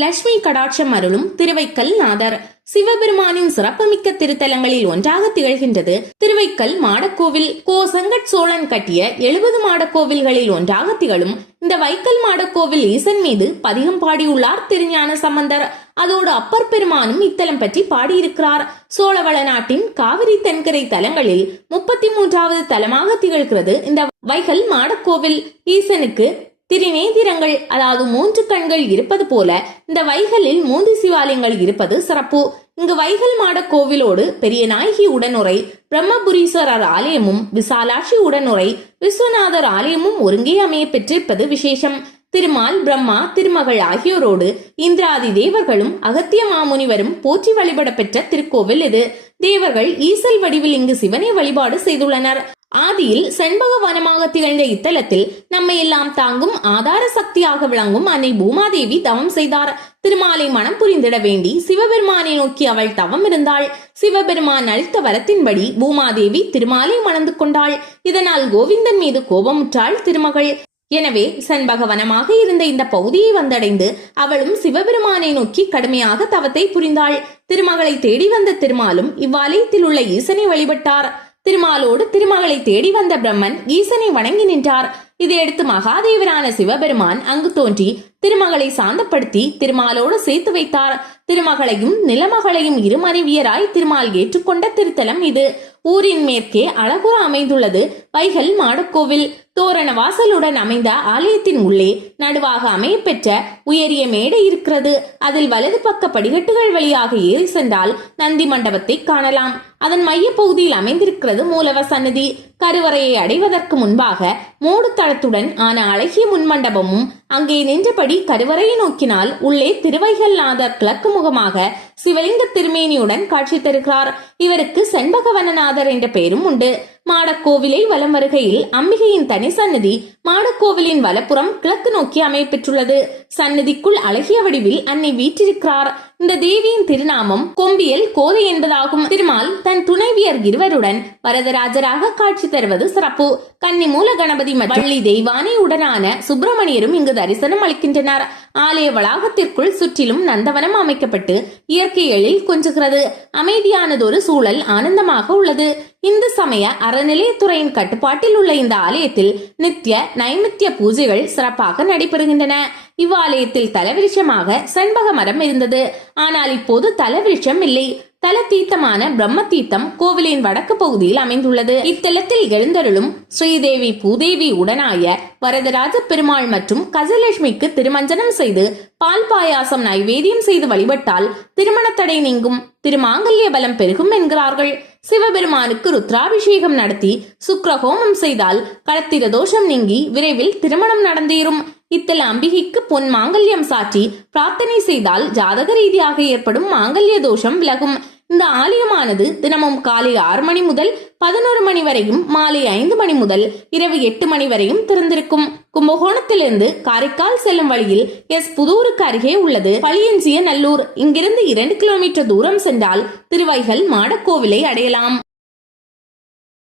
லட்சுமி கடாட்சம் அருளும் திருவைக்கல் நாதர். சிவபெருமானின் சிறப்புமிக்க திருத்தலங்களில் ஒன்றாக திகழ்கின்றது திருவைக்கல் மாடக்கோவில். கோ சங்கட் சோழன் கட்டிய எழுபது மாடக்கோவில்களில் ஒன்றாக திகழும் இந்த வைக்கல் மாடக்கோவில் ஈசன் மீது பதிகம் பாடியுள்ளார் திருஞான சம்பந்தர். அதோடு அப்பர் பெருமானும் இத்தலம் பற்றி பாடியிருக்கிறார். சோழவள நாட்டின் காவிரி தென்கரை தலங்களில் முப்பத்தி மூன்றாவது தலமாக திகழ்கிறது இந்த வைகல் மாடக்கோவில். ஈசனுக்கு திரிநேந்திரங்கள் அதாவது மூன்று கண்கள் இருப்பது போல இந்த வைகலில் மூன்று சிவாலயங்கள் இருப்பது சிறப்பு. இங்கு வைகல் மாட கோவிலோடு பெரிய நாயகி உடனுரை பிரம்மபுரீஸ்வரர் ஆலயமும் விசாலாட்சி உடனுரை விஸ்வநாதர் ஆலயமும் ஒருங்கே அமைய பெற்றிருப்பது விசேஷம். திருமால் பிரம்மா திருமகள் ஆகியோரோடு இந்திராதி தேவர்களும் அகத்திய மாமுனிவரும் போற்றி வழிபட பெற்ற திருக்கோவில் இது. தேவர்கள் ஈசல் வடிவில் இங்கு சிவனை வழிபாடு செய்துள்ளனர். ஆதியில் செண்பக வனமாக திகழ்ந்த இத்தலத்தில் நம்மை எல்லாம் தாங்கும் ஆதார சக்தியாக விளங்கும் அன்னை பூமாதேவி தவம் செய்தார். திருமாலை மனம் புரிந்திட வேண்டி சிவபெருமானை நோக்கி அவள் தவம் இருந்தாள். சிவபெருமான் அளித்த வரத்தின்படி பூமாதேவி திருமாலை மணந்து கொண்டாள். இதனால் கோவிந்தன் மீது கோபமுற்றாள் திருமகள். எனவே செண்பகவனமாக இருந்த இந்த பகுதியை வந்தடைந்து அவளும் சிவபெருமானை நோக்கி கடுமையாக தவத்தை புரிந்தாள். திருமகளை தேடி வந்த திருமாலும் இவ்வாலயத்தில் உள்ள ஈசனை வழிபட்டார். திருமாலோடு திருமகளை தேடி வந்த பிரம்மன் ஈசனை வணங்கி நின்றார். இதையடுத்து மகாதேவரான சிவபெருமான் அங்கு தோன்றி திருமகளை சாந்தப்படுத்தி திருமாலோடு சேர்த்து வைத்தார். திருமகளையும் நிலமகளையும் இரு மனைவியராய் திருமால் ஏற்றுக்கொண்ட திருத்தலம் இது. ஊரின் மேற்கே அழகுற அமைந்துள்ளது. வைகல் மாடக்கோவில். தோரண வாசலுடன் அமைந்த ஆலயத்தின் உள்ளே நடுவாக அமையப்பெற்ற உயரிய மேடை இருக்கிறது. அதில் வலது பக்க படிகட்டுகள் வழியாக ஏறி சென்றால் நந்தி மண்டபத்தை காணலாம். அதன் மையப்பகுதியில் அமைந்திருக்கிறது மூலவர் சன்னதி. கருவறையை அடைவதற்கு முன்பாக மூடு தளத்துடன் ஆன அழகிய முன்மண்டபமும் அங்கே நின்றபடி கருவறையை நோக்கினால் உள்ளே திருவைகல்நாதர் கிழக்கு முகமாக சிவலிங்க திருமேனியுடன் காட்சி தருகிறார். இவருக்கு செண்பகவனநாதர் என்ற பெயரும் உண்டு. மாடக்கோவிலை வலம் வருகையில் அம்பிகையின் தனி சன்னதி மாடக்கோவிலின் வலப்புறம் கிழக்கு நோக்கி அமையப்பெற்றுள்ளது. சன்னதிக்குள் அழகிய வடிவில் அன்னை வீற்றிருக்கிறார். இந்த தேவியின் திருநாமம் கொம்பியல் கோதை என்பதாகும். திருமால் தன் துணைவியர் இருவருடன் வரதராஜராக காட்சி தருவது சிறப்பு. கன்னி மூல கணபதி மற்றும் வள்ளி தெய்வானை உடனான சுப்பிரமணியரும் இங்கு தரிசனம் அளிக்கின்றனர். ஆலய வளாகத்திற்குள் சுற்றிலும் நந்தவனம் அமைக்கப்பட்டு இயற்கை எழில் கொஞ்சுகிறது. அமைதியானதொரு சூழல் ஆனந்தமாக உள்ளது. இந்து சமய அறநிலையத்துறையின் கட்டுப்பாட்டில் உள்ள இந்த ஆலயத்தில் நித்திய நைமித்திய பூஜைகள் சிறப்பாக நடைபெறுகின்றன. இவ்வாலயத்தில் தலவிருஷமாக செண்பக மரம் இருந்தது. ஆனால் இப்போது தலவிருஷம் இல்லை. தல தீர்த்தமான பிரம்ம தீர்த்தம் கோவிலின் வடக்கு பகுதியில் அமைந்துள்ளது. இத்தலத்தில் எழுந்தருளும் ஸ்ரீதேவி பூதேவி உடனாய வரதராஜ பெருமாள் மற்றும் கஜலட்சுமிக்கு திருமஞ்சனம் செய்து பால் பாயாசம் நைவேத்தியம் செய்து வழிபட்டால் திருமண தடை நீங்கும். திருமாங்கல்ய பலம் பெருகும் என்கிறார்கள். சிவபெருமானுக்கு ருத்ராபிஷேகம் நடத்தி சுக்ரஹோமம் செய்தால் களத்திர தோஷம் நீங்கி விரைவில் திருமணம் நடந்தேறும். இத்தல் அம்பிகைக்கு பொன் மாங்கல்யம் சாற்றி பிரார்த்தனை செய்தால் ஜாதக ரீதியாக ஏற்படும் மாங்கல்ய தோஷம் விலகும். இந்த ஆலயமானது தினமும் காலை ஆறு மணி முதல் பதினோரு மணி வரையும் மாலை ஐந்து மணி முதல் இரவு எட்டு மணி வரையும் திறந்திருக்கும். கும்பகோணத்திலிருந்து காரைக்கால் செல்லும் வழியில் எஸ் புதூருக்கு அருகே உள்ளது பழியஞ்சிய நல்லூர். இங்கிருந்து இரண்டு கிலோமீட்டர் தூரம் சென்றால் திருவைகள் மாடக்கோவிலை அடையலாம்.